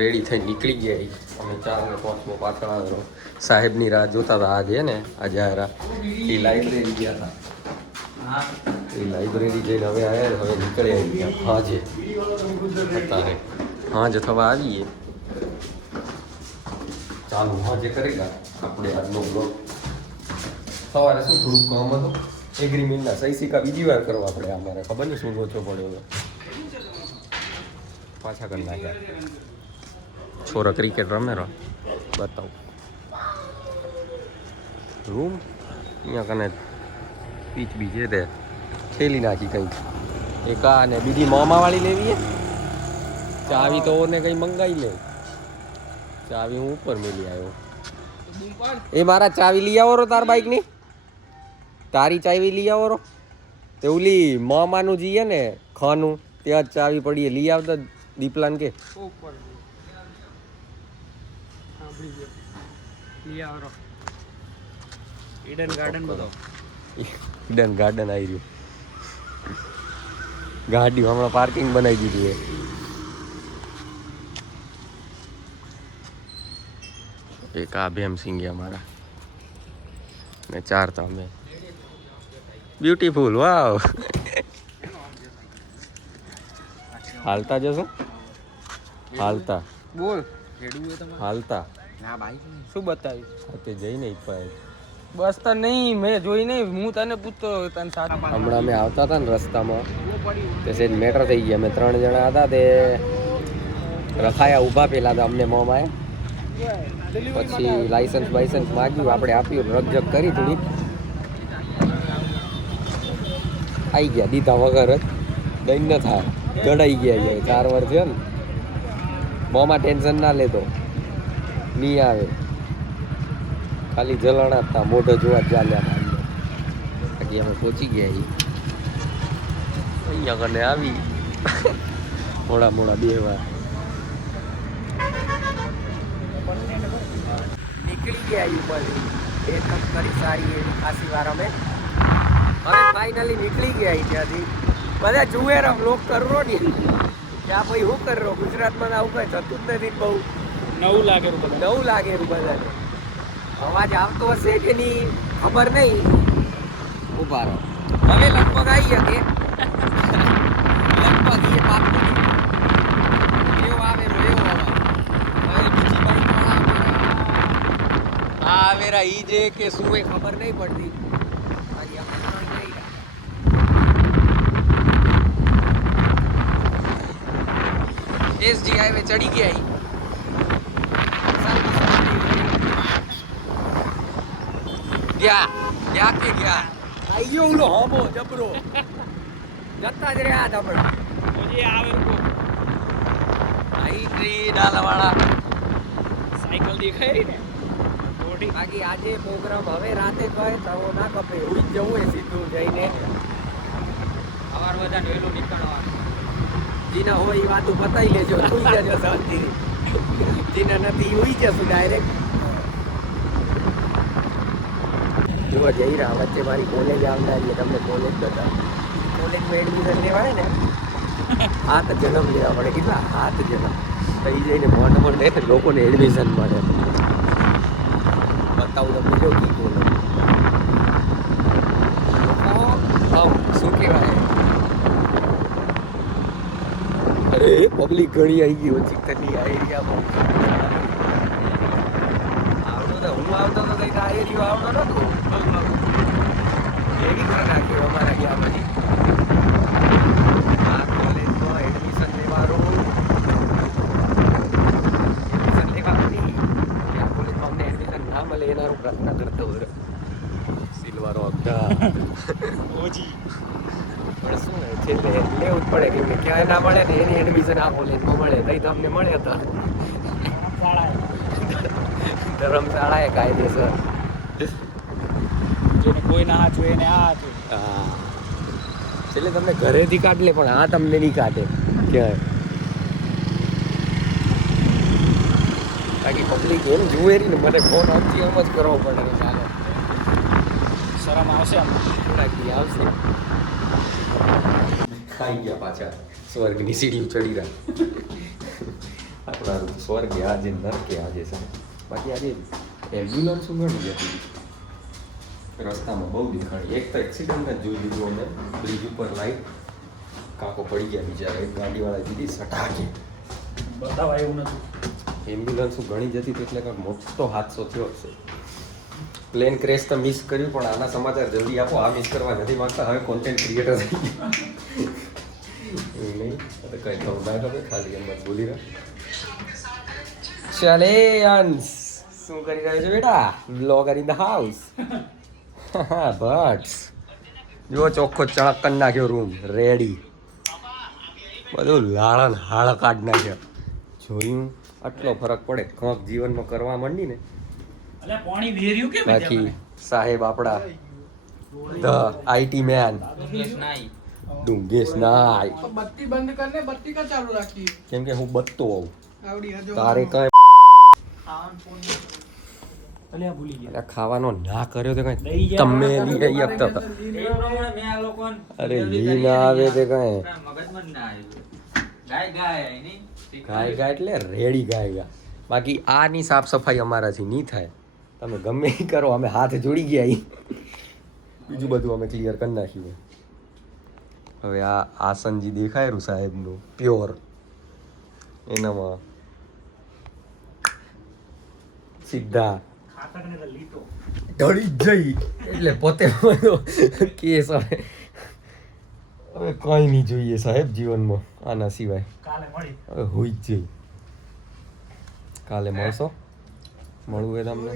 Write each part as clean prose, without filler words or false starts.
Ready થઈ નીકળી ગયા અમે 4:05 પાછળ આવ્યો સાહેબની રાહ જોતા હતા આજે ને આજે આરા એ લાઇબ્રેરી ગયા હતા એ લાઇબ્રેરી જઈને હવે આવ્યા હવે નીકળી ગયા હાજે અત્યારે હાજે થવા આવીએ ચાલુ હાજે કરેગા આપણે આજનો બ્લોગ સવારે શું થોડુંક કામ હતું એગ્રીમેન્ટના સહી સિક્કા બીજી વાર કરવા પડે અમારે ખબર નહીં શું લોચો પડ્યો પાછા કરી નાખ્યા છોરો ક્રિકેટ રમે રહો બતાવું રૂમ અહીંયા કને પીચ બી છે તે ખેલી નાખી કંઈક એક આ ને બીજી મામાવાળી લેવી ચાવી તો ને કંઈ મંગાવી લે ચાવી હું ઉપર મેલી આવ્યો એ મારા ચાવી લઈ આવો રો તાર બાઈકની તારી ચાવી લઈ આવો રો તે ઓલી મામાનું જઈએ ને ખાનું ત્યાં જ ચાવી પડીએ લઈ આવતા દીપલાન કે ઈડન ગાર્ડન બધો ઈડન ગાર્ડન આવી રહ્યું ગાડી હમણાં પાર્કિંગ બનાવી દીધું એક આ ભેમ સિંગ્યા મારા ને 4 તો અમે બ્યુટીફુલ વાવ હાલતા જશો હાલતા બોલ હાલતા ના ભાઈ શું બતાવ્યું સાથે જઈને પાય બસ તો નહીં મેં જોઈ નહીં હું તને પૂછતો તને સાથે હમણાં અમે આવતા હતા ને રસ્તામાં તે સેજ મેટર થઈ ગયા અમે 3 જણા હતા તે રખાયા ઊભા પેલા તો અમને મોમાએ પછી લાયસન્સ માગ્યું આપણે આપ્યું રકઝક કરી થોડી આવી ગયા દીધા વગર જ દઈ ન થાય ગડાઈ ગયા 4 વાર થયો ને મોમાં ટેન્શન ના લેતો નહીં આવે ખાલી જલણા હતા મોઢો જોવા ચાલ્યા બાકી અમે પહોંચી ગયા અહીંયા કને આવી મોડા 2 વાર નીકળી ગયા ઉપર એક કરી સારી એવી ખાસી વાર અમે હવે ફાઇનલી નીકળી ગયા ત્યાંથી બધા જુએ રમ લોક કરો ને ત્યાં ભાઈ શું કરો ગુજરાતમાં આવું કઈ થતું જ નથી બહુ નવું લાગે બધાને અવાજ આવતો હશે કે નહીં ખબર નહીં ઉભા રહો હવે લગભગ આવી શકે લગભગ એ પાકું એવો આવે એવો અવાજ હવે બીજી બાઈક આ આવેરા ઈ જે કે શું એ ખબર નહીં પડતી બાકી અમે એસજી હાઈવે ચડી ગયા ગયા આઈ ગયો ઓલો હોબો જબરો જતા જ રહ્યા હતા આપણે હજી આવે રૂકો આઈ ટ્રી ડાલાવાળા સાયકલ દેખાય ને મોટી બાકી આજે પ્રોગ્રામ હવે રાતે કહે તો ના કપે ઉડી જવું એ સીધું જઈને સવાર બધાને વહેલું નીકળવાનું જીના હોય એ વાતો પતાઈ લેજો સુઈ જજો શાંતિ જીના નથી ઉઈ જશું ડાયરેક્ટ જોવા જઈ રહ્યા વચ્ચે મારી કોલેજ આવનાર એટલે તમને કોલેજ બતા કોલેજમાં એડમિશન લેવાય ને 7 જન્મ લેવા પડે કેટલા 7 જન્મ થઈ જઈને મોઢ લે લોકોને એડમિશન મળે બતાવું તમને જો કી કોલેજ શું કહેવાય અરે પબ્લિક ઘણી આવી ગઈ ઓછી થતી આ એરિયામાં હું આવતો તો કંઈક આ એરિયો આવતો નતો એવી કરી નાખ્યો અમારા ગયા પછી આ કોલેજમાં એડમિશન લેવાનું નહીં આ કોલેજમાં અમને એડમિશન ના મળે એનારો પ્રશ્ન કરતો હોય સિલવારો અગા ઓજી પણ શું છેલ્લે લેવું જ પડે કેમ કે ક્યાંય ના મળે ને એની એડમિશન આ કોલેજમાં મળે નહીં તો અમને મળે તો ધર્મશાળાએ કાયદેસર જેને કોઈ ના હાથ હોય એને આ હાથ હા એટલે તમને ઘરેથી કાઢ લે પણ આ તમને નહીં કાઢે ક્યાંય બાકી પબ્લિક એમ જુએ ને મને ફોન આવતી એમ જ કરવો પડે ચાલો શરમ આવશે આમ થોડાક દી આવશે ખાઈ ગયા પાછા સ્વર્ગની સીડી ચડી રહ્યા આપણા સ્વર્ગ આજે નરકે આજે છે બાકી આજે એમ્બ્યુલન્સ ઘણી જતી રસ્તામાં બહુ દેખાણી એક તો એક્સિડન્ટ જ જોઈ લીધું અમે બ્રિજ ઉપર લાઈટ કાકો પડી ગયા બિચારા એક ગાડીવાળા દીધી સટાકે બતાવા એવું નતું. એમ્બ્યુલન્સ ઘણી જતી હતી એટલે કાંઈક મોટો હાદસો થયો હશે પ્લેન ક્રેશ તો મિસ કર્યું પણ આના સમાચાર જલ્દી આપો આ મિસ કરવા નથી માંગતા હવે કોન્ટેન્ટ ક્રિએટર થઈ ગયા એવું નહીં તો કંઈ ખબર ના ખબર ખાલી એમ જ બોલી રહ્યા ચાલે અંશ શું કરી રહ્યો છે બેટા blogger in the house buts જો ચોખ્ખો ચણક કરી નાખ્યો રૂમ રેડી બધું લાળન હાળ કાઢ નાખ્યો જોયું આટલો ફરક પડે કંઈક જીવનમાં કરવા માંડી ને અલ્યા પાણી વેર્યું કેમ બાકી સાહેબ આપણા ધ આઈટી મેન ડુંગેશ નાય બત્તી બંધ કરને બત્તી કા ચાલુ રાખી કેમ કે હું બત્તો આવું આવડી હજો તારે કઈ અલ્યા ભૂલી ગયા. અલ્યા ખાવાનો ના કર્યો તો લઈ કઈ જા. તમે લઈ જઈ શકતા હતા. એ પ્રમાણે મેં આ લોકોને અરે લી ના આવે તે કઈ મગજમાં જ ના આવ્યું. ગાય ગાય નહીં ગાય ગાય એટલે રેડી ગાય ગા બાકી આની સાફ સફાઈ અમારાથી નહીં થાય તમે ગમે એ કરો અમે હાથ જોડી ગયા ઈ. બીજું બધું અમે ક્લિયર કરી નાખ્યું હવે આ આસનજી દેખાયરું સાહેબનું પ્યોર એનામાં સીધા ખાતરને તો લીટો. ઢળી જ જઈ એટલે પોતે બધો કેસ હવે હવે કંઈ નહીં જોઈએ સાહેબ જીવનમાં આના સિવાય કાલે મળી. હવે હોઈ જ જઈ કાલે મળશો મળવું એ તમને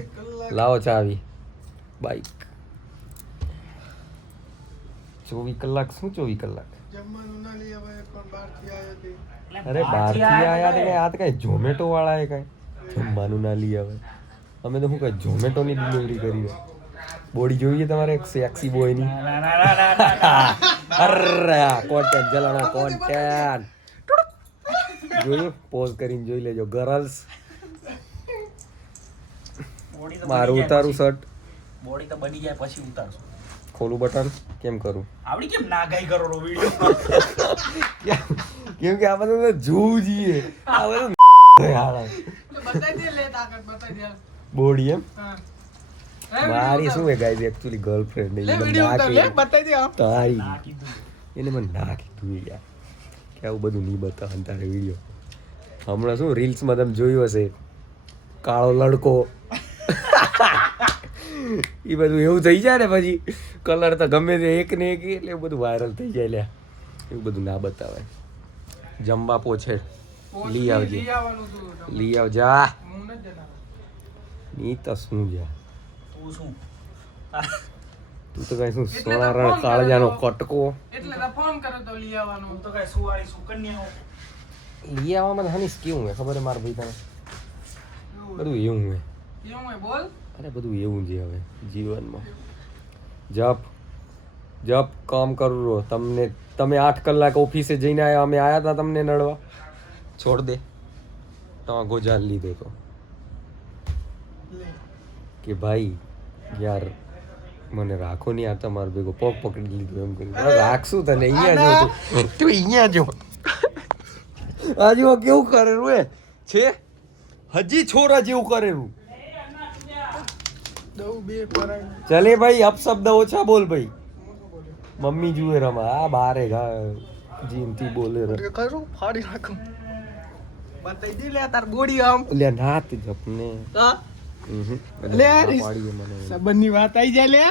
લાવો ચાવી બાઈક 24 કલાક શું 24 કલાક જમવાનું ના લઈ આવે પણ બહારથી આવ્યા તે અરે બહારથી આયા તે કઈ આ તો કઈ ઝોમેટો વાળાએ કઈ જમવાનું ના લઈ આવે અમે તો શું કઈ ઝોમેટોની ડિલિવરી કરી બોડી જોઈએ તમારે એક સેક્સી બોયની ના, ના, ના, ના, ના, ના. અરે કોન્ટેન્ટ જલાનો કોન્ટેન્ટ જોયું પોઝ કરીને જોઈ લેજો ગર્લ્સ બોડી તો મારું બની જાય ઉતારું પછી. શર્ટ બોડી તો બની જાય પછી ઉતારશું. ખોલું બટન કેમ કરું આવડી કેમ નાગાઈ કરો રો વિડિયો. કેમ કે આ બધું તો જોવું જોઈએ આ બધું બતાઈ દે લે તાકાત બતાઈ દે બોડી એમ હા મારી શું હે ગાઈઝ એકચ્યુઅલી ગર્લફ્રેન્ડ લે વિડિયો ઉતાર લે બતાઈ દે આમ તારી ના કીધું. એને મને ના કીધું યાર કે આવું બધું નહીં બતાવવાનું તારે વિડીયો હમણાં શું રીલ્સમાં તમે જોયું હશે કાળો લડકો એ બધું એવું થઈ જાય ને પછી કલર તો ગમે તે એક ને એક એટલે એવું બધું વાયરલ થઈ જાય લ્યા એવું બધું ના બતાવાય જમવા પોછે લઈ આવજે લઈ આવવાનું તું લઈ આવજા હું ન જણાવ ની તો શું જા તું શું તું તો કઈ શું સોનારા કાળજાનો કટકો એટલે તો ફોન કર્યો તો લઈ આવવાનું હું તો કઈ સુવાળી સુકન્યાઓ. લઈ આવવામાં હનીશ કેવું હે ખબર હે મારા ભાઈ તને બધું એવું હે એવું હે બોલ અરે બધું એવું છે હવે જીવનમાં જપ કામ કરું રહો તમને તમે 8 કલાક ઓફિસે જઈને આવ્યા અમે આવ્યા હતા તમને નડવા છોડ દે તો ગોજાલ લીધો તો કે ભાઈ યાર મને રાખો નહીં આ તમારો ભેગો પગ પકડી લીધો એમ કરી રાખશું તને અહીંયા જો તું અહીંયા જો આ જો કેવું કરેલું એ છે હજી છોરા જેવું કરેલું દઉં બે પરાય ચલે ભાઈ અપશબ્દ ઓછા બોલ ભાઈ મમ્મી જુએ રમા આ બારે જીનથી બોલે રે કરું ફાડી નાખું બતાઈ દે લે તાર બોડી આમ લે નાત જપને હા લે યાર સંબંધની વાત આવી જાય લે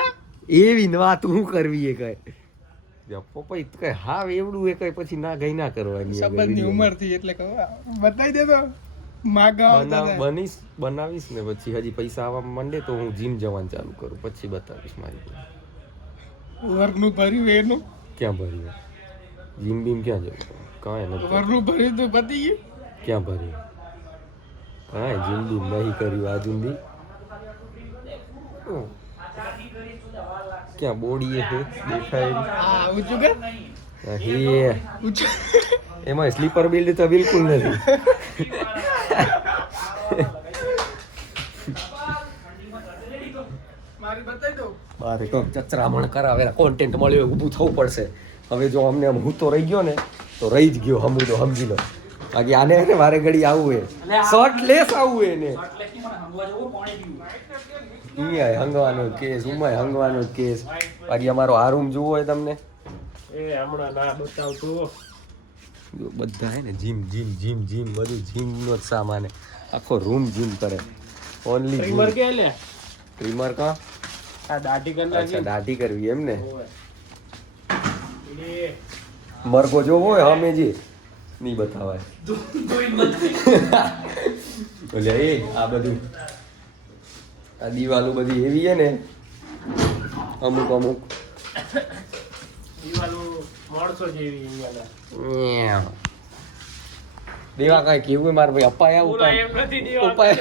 એવી વાત હું કરવી એ કઈ જપો પછી કઈ હા એવડું એ કઈ પછી ના ગઈ ના કરવાની સંબંધની ઉંમર થી એટલે કહું બતાઈ દે તો માગા બનાવીશ ને પછી હજી પૈસા આવવા માંડે તો હું જીમ જવાનું ચાલુ કરું પછી બતાવીશ મારી વરનું ભર્યું એનું ક્યાં ભર્યું જીમ બીમ ક્યાં જવું કાંઈ નથી વરનું ભર્યું તો પતી ગયું ક્યાં ભર્યું કાંઈ જીમ બીમ નહીં કર્યું આ જુંદી ક્યાં બોડી એ છે દેખાય હા ઊંચું કે હે ઊંચું એમાં સ્લીપર બિલ્ડ તો બિલકુલ નથી મારી બતાઈ દો બારે તો ચચરામણ કરાવે કોન્ટેન્ટ મળ્યો ઊભું થવું પડશે હવે જો અમને આમ હું તો રહી ગયો ને તો રહી જ ગયો હમું તો સમજી લો બાકી આને હે ને વારે ઘડી આવું હે શર્ટ લેસ આવું હે ને શર્ટલેસથી મને હંગવા જવું, પાણી પીવું. અહીંયા હંગવાનો કેસ ઉમાય હંગવાનો કેસ બાકી અમારો આ રૂમ જોવો હોય તમને એ હમણાં ના બતાવતો જો બધા હે ને જીમ જીમ જીમ જીમ બધું જીમ નો જ સામાન હે. આખો રૂમ જીમ કરે ઓનલી ટ્રીમર કે લે ટ્રીમર કા આ દાઢી કરી અચ્છા નાખી દાઢી કરવી એમ ને એ મરઘો જોવો હોય હમે જે નહીં બતાવાય એટલે એ આ બધું આ દિવાલો બધી એવી છે ને અમુક અમુક દિવાલો મોડસો જેવી અહીંયા દેવા કઈ કેવું મારે ભાઈ અપાયા પૂરા ઉપર એમ નથી દિવાલો ઉપાય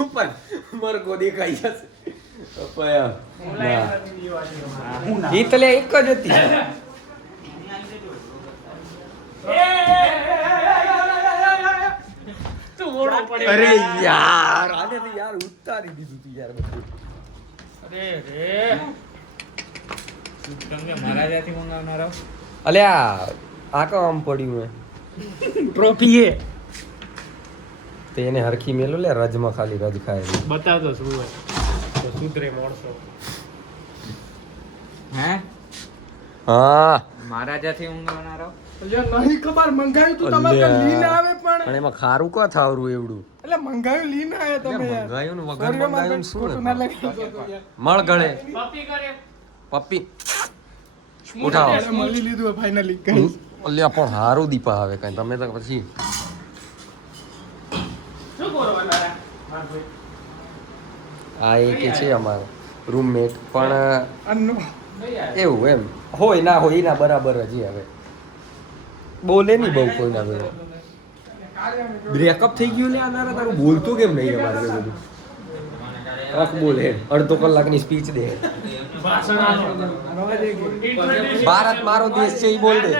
ઉપર મરઘો દેખાઈ જશે અપાયા પૂરા એમ ના નથી દિવાલો હું ના. એ તલે એક જ હતી તું મોડો પડે અરે યાર આને તો યાર ઉતારી દીધું તું યાર બધું અરે રે અલ્યા આ કામ પડ્યું હે ટ્રોફી એ તે એને હરખી મેલો લે રજમાં ખાલી રજ ખાય બતાવતો શું હોય તો સુધરે મોડસો હે હા મહારાજાથી ઊંઘવાના રહો અલ્યા નહીં ખબર મંગાવ્યું તું તમારે અલ્યા. ત્યાં લીન આવે પણ અને એમાં ખારું કા થાવરું એવડું એટલે મંગાવ્યું લીન આવે તમે યાર મંગાયું ને વગર સોરી, મંગાયું ને શું ખોટું ના લગાવી દો તો યાર. મળ ગળે કોપી કરે પપ્પી ઉઠાવો અરે મળી લીધું ફાઇનલી અલ્યા પણ હારું દીપા આવે કઈ તમે તો પછી શું કરવાના માર ભાઈ આ એક છે અમારો રૂમમેટ પણ અન્નો એવું એમ હોય ના હોય એના બરાબર જ છે હવે બોલે નહીં બહુ કોઈના બે બ્રેકઅપ થઈ ગયું લે આ તારું બોલતો કેમ નહીં અમારે બધું કખ બોલે અડધો કલાકની સ્પીચ દે ભાષણ આપો ભારત મારો દેશ છે એ બોલ દે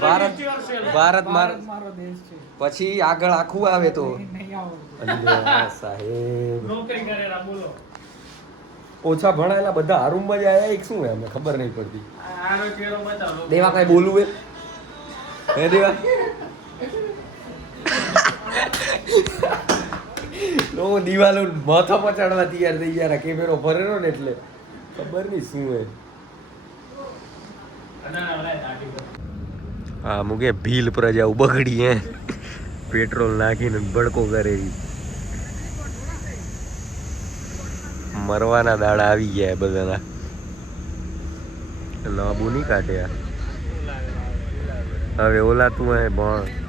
ભારત ભારત મારો મારો દેશ છે પછી આગળ આખું આવે તો અલ્યા સાહેબ નોકરી કરેલા બોલો ઓછા ભણાયેલા બધા આ રૂમમાં જ આયા એક શું હે અમને ખબર નહીં પડતી આનો ચહેરો બતાવો દેવા કઈ બોલવું હે દેવા લોકો દિવાલો માથા પચાડવા તૈયાર થઈ ગયા કેમેરો ભરેલો ને એટલે ખબર નહીં શું હે હા મુકે ભીલ પ્રજા બગડી હે પેટ્રોલ નાખીને ભડકો કરેલી મરવાના દાડા આવી ગયા બધાના લાંબુ નહીં કાઢ્યા હવે ઓલા તું હે ભણ